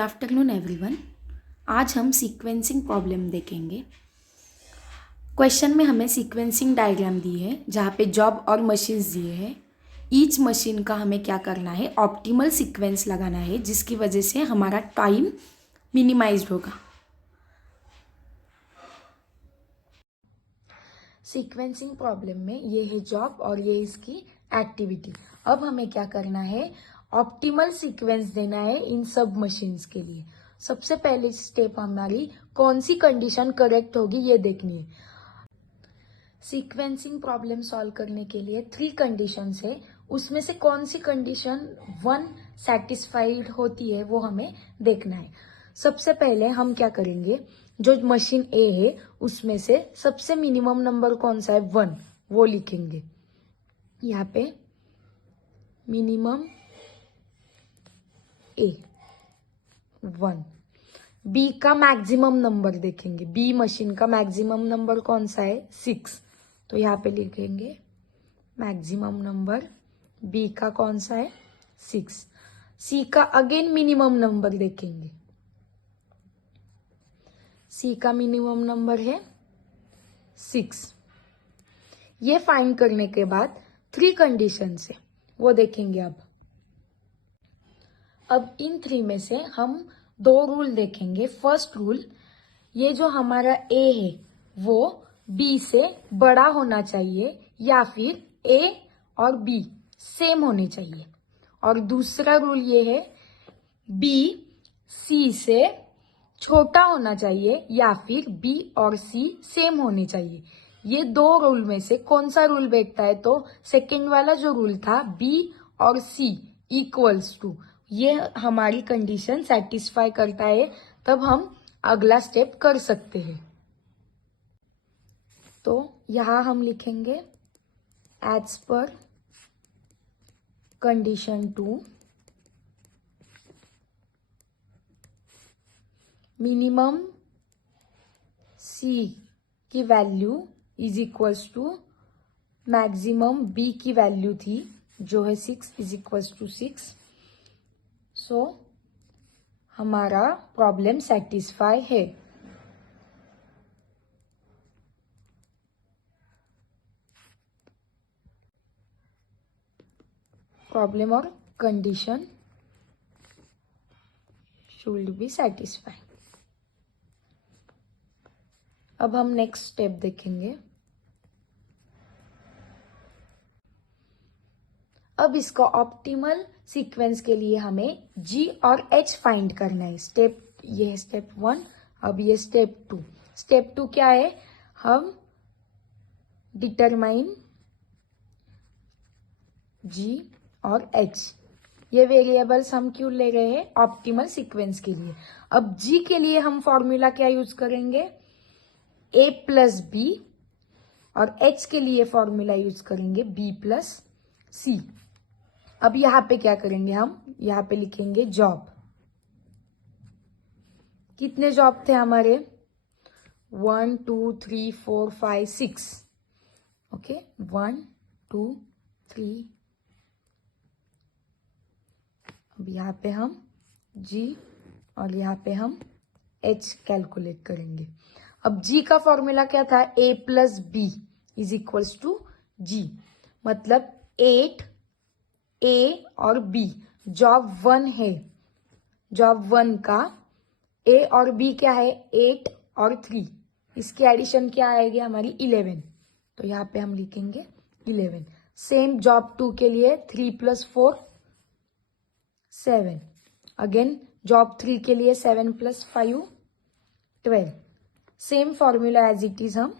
Afternoon everyone. आज हम sequencing problem देखेंगे। क्वेश्चन में हमें सीक्वेंसिंग डायग्राम दी है जहाँ पे जॉब और मशीन्स दिए हैं। ईच मशीन का हमें क्या करना है, ऑप्टिमल सीक्वेंस लगाना है जिसकी वजह से हमारा टाइम मिनिमाइज्ड होगा। सीक्वेंसिंग प्रॉब्लम में ये है जॉब और ये इसकी एक्टिविटी। अब हमें क्या करना है, ऑप्टिमल सीक्वेंस देना है इन सब मशीन्स के लिए। सबसे पहले स्टेप हमारी कौन सी कंडीशन करेक्ट होगी ये देखनी है। सीक्वेंसिंग प्रॉब्लम सॉल्व करने के लिए 3 कंडीशंस है, उसमें से कौन सी कंडीशन 1 सेटिस्फाइड होती है वो हमें देखना है। सबसे पहले हम क्या करेंगे, जो मशीन ए है उसमें से सबसे मिनिमम नंबर कौन सा है 1, वो लिखेंगे यहाँ पे। मिनिमम ए 1। बी का मैक्सिमम नंबर देखेंगे, बी मशीन का मैक्सिमम नंबर कौन सा है 6, तो यहाँ पे लिखेंगे मैक्सिमम नंबर बी का कौन सा है 6। सी का अगेन मिनिमम नंबर देखेंगे, सी का मिनिमम नंबर है 6। ये फाइंड करने के बाद 3 कंडीशन है वो देखेंगे। अब इन 3 में से हम 2 रूल देखेंगे। फर्स्ट रूल, ये जो हमारा ए है वो बी से बड़ा होना चाहिए या फिर ए और बी सेम होने चाहिए। और दूसरा रूल ये है, बी सी से छोटा होना चाहिए या फिर बी और सी सेम होने चाहिए। ये 2 रूल में से कौन सा रूल बैठता है, तो सेकेंड वाला जो रूल था बी और सी इक्वल्स टू, ये हमारी कंडीशन सेटिस्फाई करता है, तब हम अगला स्टेप कर सकते हैं। तो यहां हम लिखेंगे as per condition 2 minimum c की value is equals to maximum b की वैल्यू थी जो है 6 इज इक्वल्स टू 6। सो हमारा प्रॉब्लम सेटिस्फाई है। प्रॉब्लम और कंडीशन शुड बी सेटिस्फाई। अब हम नेक्स्ट स्टेप देखेंगे। अब इसका ऑप्टिमल सीक्वेंस के लिए हमें जी और एच फाइंड करना है। स्टेप ये है स्टेप 1। अब ये स्टेप 2। स्टेप 2 क्या है, हम डिटरमाइन जी और एच, ये वेरिएबल्स हम क्यों ले रहे हैं, ऑप्टिमल सीक्वेंस के लिए। अब जी के लिए हम फॉर्मूला क्या यूज करेंगे, ए प्लस बी, और एच के लिए फॉर्मूला यूज करेंगे बी प्लस सी। अब यहां पे क्या करेंगे, हम यहां पे लिखेंगे जॉब। कितने जॉब थे हमारे, 1 2 3 4 5 6। ओके, 1 2 3। अब यहाँ पे हम जी और यहाँ पे हम एच कैलकुलेट करेंगे। अब जी का फॉर्मूला क्या था, a plus b is equals to g, मतलब 8 ए और बी जॉब 1 है। जॉब 1 का ए और बी क्या है 8 और 3, इसकी एडिशन क्या आएगी हमारी 11, तो यहाँ पे हम लिखेंगे 11। सेम जॉब 2 के लिए 3 + 4 7। अगेन जॉब 3 के लिए 7 + 5 12। Same formula as it is हम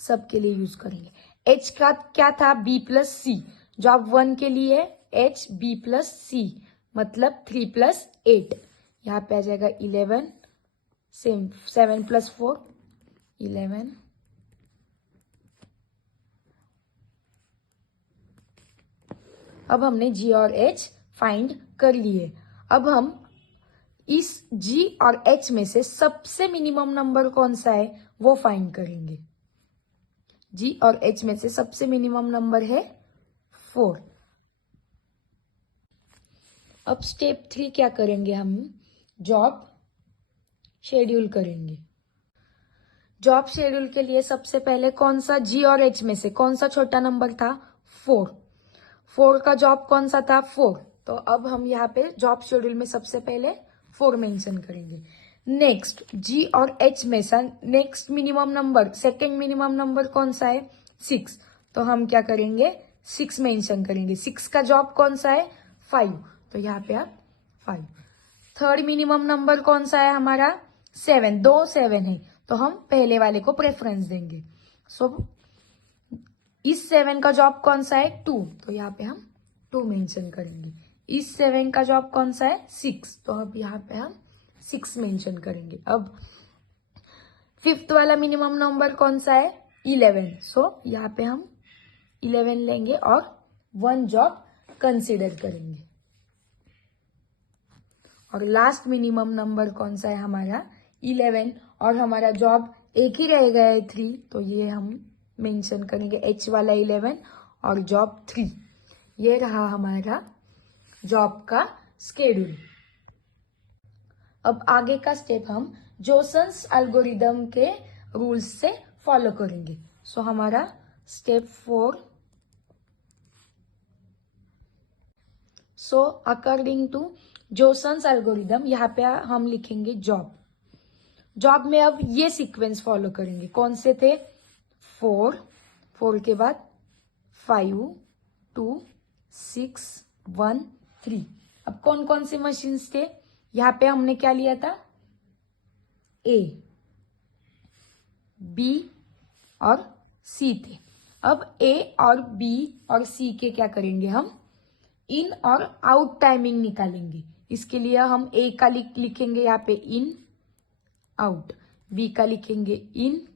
सबके लिए यूज करेंगे। एच का क्या था, बी प्लस सी। जॉब 1 के लिए एच बी प्लस सी, मतलब 3 + 8, यहाँ पे आ जाएगा 11। सेम 7 + 4 11। अब हमने जी और एच फाइंड कर लिए। अब हम इस जी और एच में से सबसे मिनिमम नंबर कौन सा है वो फाइंड करेंगे। जी और एच में से सबसे मिनिमम नंबर है 4। अब स्टेप 3 क्या करेंगे, हम जॉब शेड्यूल करेंगे। जॉब शेड्यूल के लिए सबसे पहले कौन सा जी और एच में से कौन सा छोटा नंबर था? 4। 4 का जॉब कौन सा था? 4। तो अब हम यहाँ पे जॉब शेड्यूल में सबसे पहले 4 मेंशन करेंगे। नेक्स्ट जी और एच में से next minimum number, second minimum number कौन सा है? 6। तो हम क्या करेंगे? 6 मेंशन करेंगे। 6 का जॉब कौन सा है? 5। तो यहाँ पे आप 5। थर्ड मिनिमम नंबर कौन सा है हमारा? 7। 2 7 है, तो हम पहले वाले को प्रेफरेंस देंगे। सो इस 7 का जॉब कौन सा है? 2। तो यहाँ पे हम 2 मेंशन करेंगे। इस 7 का जॉब कौन सा है? 6। तो अब यहाँ पे हम 6 मेंशन करेंगे। अब फिफ्थ वाला मिनिमम नंबर कौन सा है? 11। सो यहाँ पे हम 11 लेंगे और 1 जॉब कंसिडर करेंगे। और लास्ट मिनिमम नंबर कौन सा है हमारा? 11। और हमारा जॉब एक ही रह गया है 3, तो ये हम मेंशन करेंगे एच वाला 11 और जॉब 3। ये रहा हमारा जॉब का स्केड्यूल। अब आगे का स्टेप हम जोसन्स एल्गोरिदम के रूल्स से फॉलो करेंगे। सो हमारा step 4। So according to Johnson's algorithm यहाँ पे हम लिखेंगे जॉब। जॉब में अब ये सीक्वेंस फॉलो करेंगे। कौन से थे? 4, 4 के बाद 5, 2, 6, 1, 3। अब कौन कौन से मशीन्स थे? यहाँ पे हमने क्या लिया था? ए, बी और सी थे। अब ए और बी और सी के क्या करेंगे? हम इन और आउट टाइमिंग निकालेंगे। इसके लिए हम ए का लिखेंगे यहाँ पे इन आउट, बी का लिखेंगे इन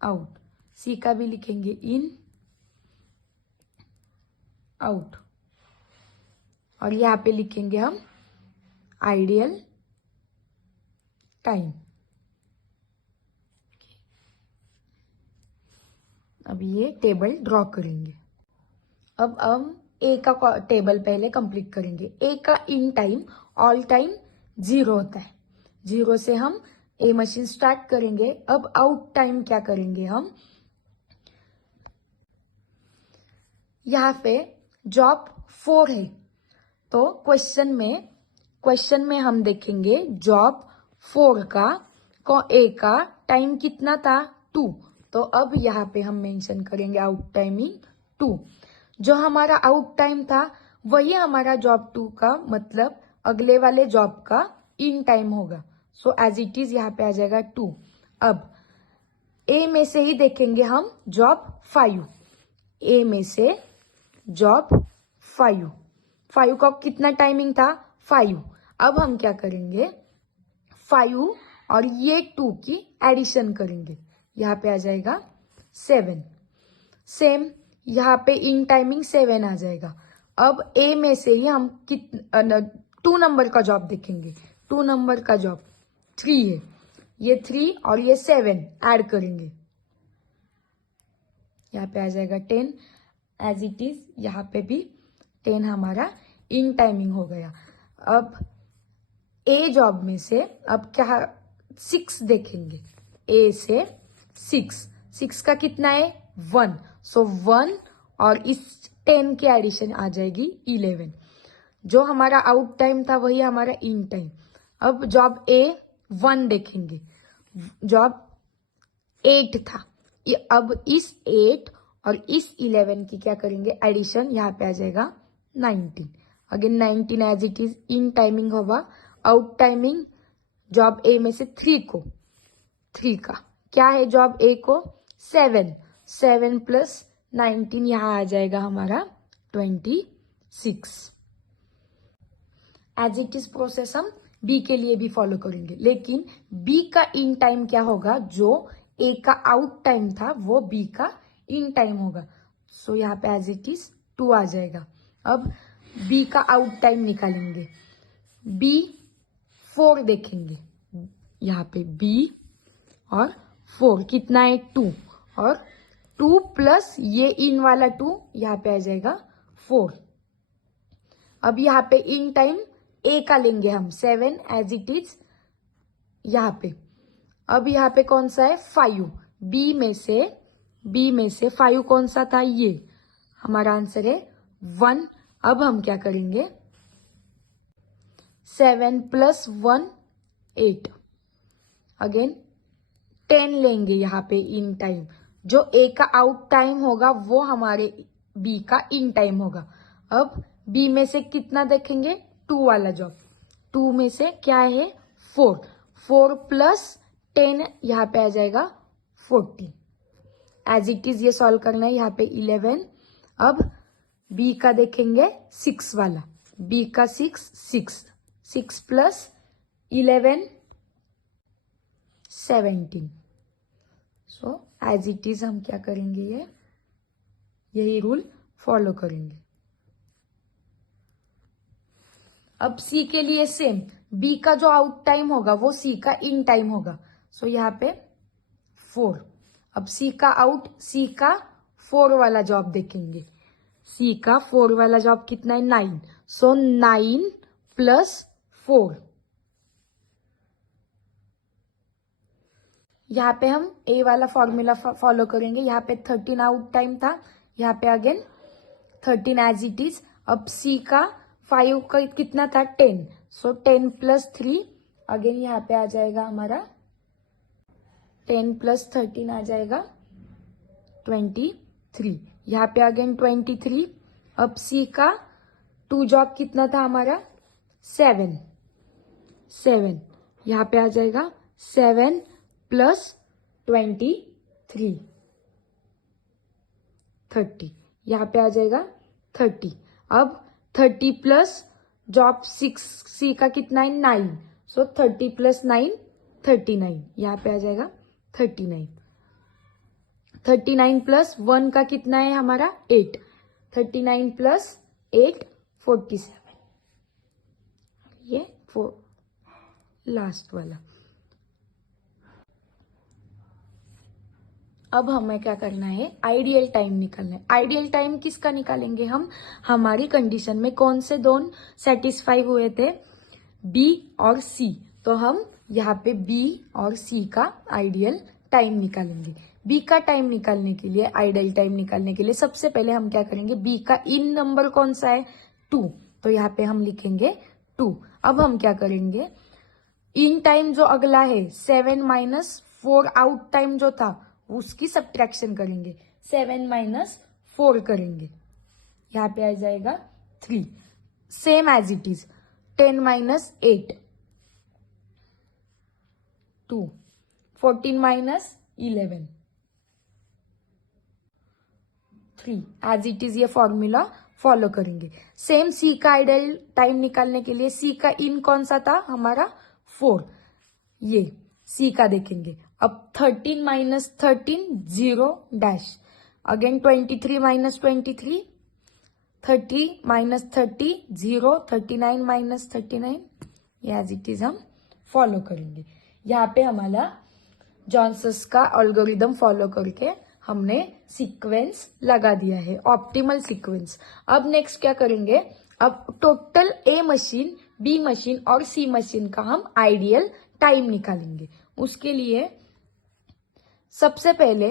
आउट, सी का भी लिखेंगे इन आउट, और यहाँ पे लिखेंगे हम आइडियल टाइम। अब ये टेबल ड्रॉ करेंगे। अब हम ए का टेबल पहले कंप्लीट करेंगे। ए का इन टाइम ऑल टाइम 0 होता है। 0 से हम ए मशीन स्टार्ट करेंगे। अब आउट टाइम क्या करेंगे? हम यहाँ पे जॉब 4 है, तो क्वेश्चन में हम देखेंगे जॉब 4 का ए का टाइम कितना था? 2। तो अब यहाँ पे हम मेंशन करेंगे आउट टाइमिंग 2। जो हमारा आउट टाइम था वही हमारा जॉब 2 का मतलब अगले वाले जॉब का इन टाइम होगा। सो एज इट इज यहाँ पे आ जाएगा 2। अब ए में से ही देखेंगे हम जॉब 5। ए में से जॉब 5 का कितना टाइमिंग था? 5। अब हम क्या करेंगे? 5 और ये 2 की एडिशन करेंगे। यहाँ पे आ जाएगा 7। सेम यहाँ पे इन टाइमिंग 7 आ जाएगा। अब ए में से ही हम 2 नंबर का जॉब देखेंगे। 2 नंबर का जॉब 3 है। ये 3 और ये 7 ऐड करेंगे, यहाँ पे आ जाएगा 10 एज इट इज। यहाँ पे भी 10 हमारा इन टाइमिंग हो गया। अब ए जॉब में से अब क्या 6 देखेंगे। ए से 6 का कितना है? 1। सो 1 और इस 10 की एडिशन आ जाएगी 11। जो हमारा आउट टाइम था वही हमारा इन टाइम। अब जॉब ए 1 देखेंगे। जॉब 8 था। अब इस 8 और इस 11 की क्या करेंगे? एडिशन। यहाँ पे आ जाएगा 19। Again 19 as it is in timing होगा। आउट टाइमिंग जॉब ए में से 3 का क्या है? जॉब ए को 7 प्लस 19 यहाँ आ जाएगा हमारा 26। एज इट इज प्रोसेस हम बी के लिए भी फॉलो करेंगे, लेकिन बी का इन टाइम क्या होगा? जो ए का आउट टाइम था वो बी का इन टाइम होगा। सो यहाँ पे एज इट इज 2 आ जाएगा। अब बी का आउट टाइम निकालेंगे। बी 4 देखेंगे। यहाँ पे बी और 4 कितना है? 2 और 2 प्लस ये इन वाला 2 यहाँ पे आ जाएगा 4। अब यहाँ पे इन टाइम ए का लेंगे हम 7 एज इट इज यहाँ पे। अब यहाँ पे कौन सा है 5, बी में से 5 कौन सा था, ये हमारा आंसर है 1। अब हम क्या करेंगे 7 + 1 8, अगेन 10 लेंगे यहाँ पे इन टाइम। जो ए का आउट टाइम होगा वो हमारे बी का इन टाइम होगा। अब बी में से कितना देखेंगे 2 वाला जॉब, 2 में से क्या है 4, 4 + 10 यहाँ पे आ जाएगा 40। एज इट इज ये सॉल्व करना है, यहाँ पे 11। अब बी का देखेंगे 6 वाला, बी का 6 + 11 17। सो एज इट इज हम क्या करेंगे, यही रूल फॉलो करेंगे। अब सी के लिए सेम, बी का जो आउट टाइम होगा वो सी का इन टाइम होगा। सो यहाँ पे 4। अब सी का 4 वाला जॉब देखेंगे, सी का 4 वाला जॉब कितना है 9। सो 9 + 4, यहाँ पे हम ए वाला फॉर्मूला फॉलो करेंगे। यहाँ पे 13 आउट टाइम था, यहाँ पे अगेन 13 एज इट इज। अब सी का 5 का कितना था 10, सो 10 + 3, अगेन यहाँ पे आ जाएगा हमारा 10 + 13 आ जाएगा 23, यहाँ पे अगेन 23। अब सी का 2 जॉब कितना था हमारा 7, यहाँ पे आ जाएगा 7 + 23 30, यहाँ पे आ जाएगा 30। अब 30 प्लस जॉब 6 सी का कितना है 9, सो 30 + 9 39, यहाँ पे आ जाएगा 39। 39 + 1 का कितना है हमारा 8, 39 + 8 47, ये लास्ट वाला। अब हमें क्या करना है आइडियल टाइम निकालना है। आइडियल टाइम किसका निकालेंगे हम, हमारी कंडीशन में कौन से दोनों सेटिस्फाई हुए थे बी और सी, तो हम यहाँ पे बी और सी का आइडियल टाइम निकालेंगे। बी का टाइम निकालने के लिए, आइडियल टाइम निकालने के लिए सबसे पहले हम क्या करेंगे, बी का इन नंबर कौन सा है 2, तो यहाँ पे हम लिखेंगे 2। अब हम क्या करेंगे इन टाइम जो अगला है 7 - 4 आउट टाइम जो था उसकी सब्ट्रैक्शन करेंगे, 7 - 4 करेंगे, यहाँ पे आ जाएगा 3। Same as it is 10 - 8 2, 14 - 11 3, as it is ये फॉर्मूला फॉलो करेंगे। सेम सी का आइडियल टाइम निकालने के लिए सी का इन कौन सा था हमारा 4, ये सी का देखेंगे। अब 13 - 13 0 डैश, अगेन 23 - 23 30 - 30 0, 39 - 39, ये एज इट इज हम फॉलो करेंगे। यहाँ पे हमारा जॉनसन्स का एल्गोरिदम फॉलो करके हमने सीक्वेंस लगा दिया है, ऑप्टिमल सीक्वेंस। अब नेक्स्ट क्या करेंगे, अब total A machine, B machine और सी मशीन का हम आइडियल टाइम निकालेंगे। उसके लिए सबसे पहले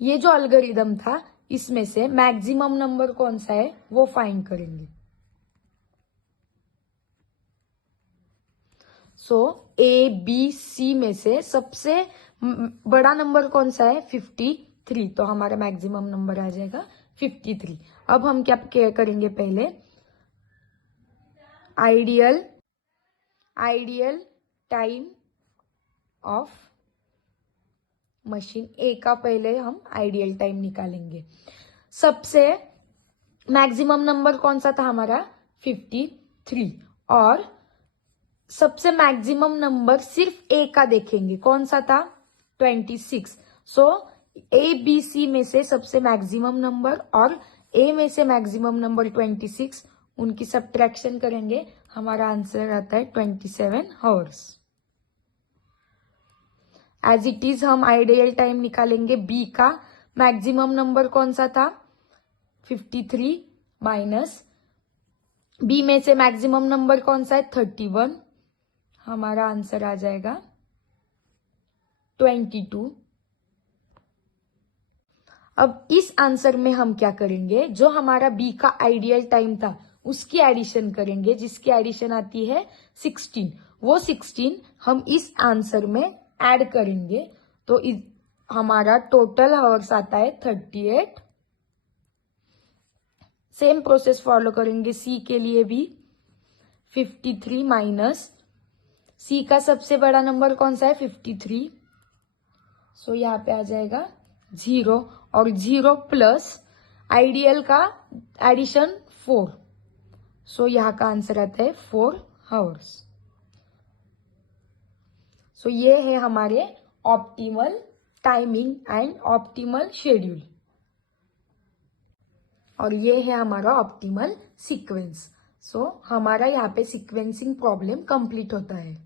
ये जो एल्गोरिदम था इसमें से मैक्सिमम नंबर कौन सा है वो फाइंड करेंगे। सो ए बी सी में से सबसे बड़ा नंबर कौन सा है 53, तो हमारा मैक्सिमम नंबर आ जाएगा 53। अब हम क्या करेंगे, पहले आइडियल टाइम ऑफ मशीन ए का पहले हम आइडियल टाइम निकालेंगे। सबसे मैक्सिमम नंबर कौन सा था हमारा 53, और सबसे मैक्सिमम नंबर सिर्फ ए का देखेंगे, कौन सा था 26। सो ए बी सी में से सबसे मैक्सिमम नंबर और ए में से मैक्सिमम नंबर 26, उनकी सब्ट्रैक्शन करेंगे, हमारा आंसर आता है 27 आवर्स। एज इट इज हम आइडियल टाइम निकालेंगे, बी का मैक्सिमम नंबर कौन सा था 53 माइनस बी में से मैक्सिमम नंबर कौन सा है 31, हमारा आंसर आ जाएगा 22। अब इस आंसर में हम क्या करेंगे, जो हमारा बी का आइडियल टाइम था उसकी एडिशन करेंगे, जिसकी एडिशन आती है 16। वो 16 हम इस आंसर में ऐड करेंगे, तो हमारा टोटल आवर्स आता है 38। सेम प्रोसेस फॉलो करेंगे सी के लिए भी। 53 माइनस सी का सबसे बड़ा नंबर कौन सा है 53, सो यहाँ पे आ जाएगा 0, और 0 प्लस आइडियल का एडिशन 4, सो यहाँ का आंसर आता है 4 आवर्स। सो ये है हमारे optimal timing and optimal schedule, और ये है हमारा ऑप्टिमल सीक्वेंस। सो हमारा यहाँ पे सीक्वेंसिंग प्रॉब्लम कंप्लीट होता है।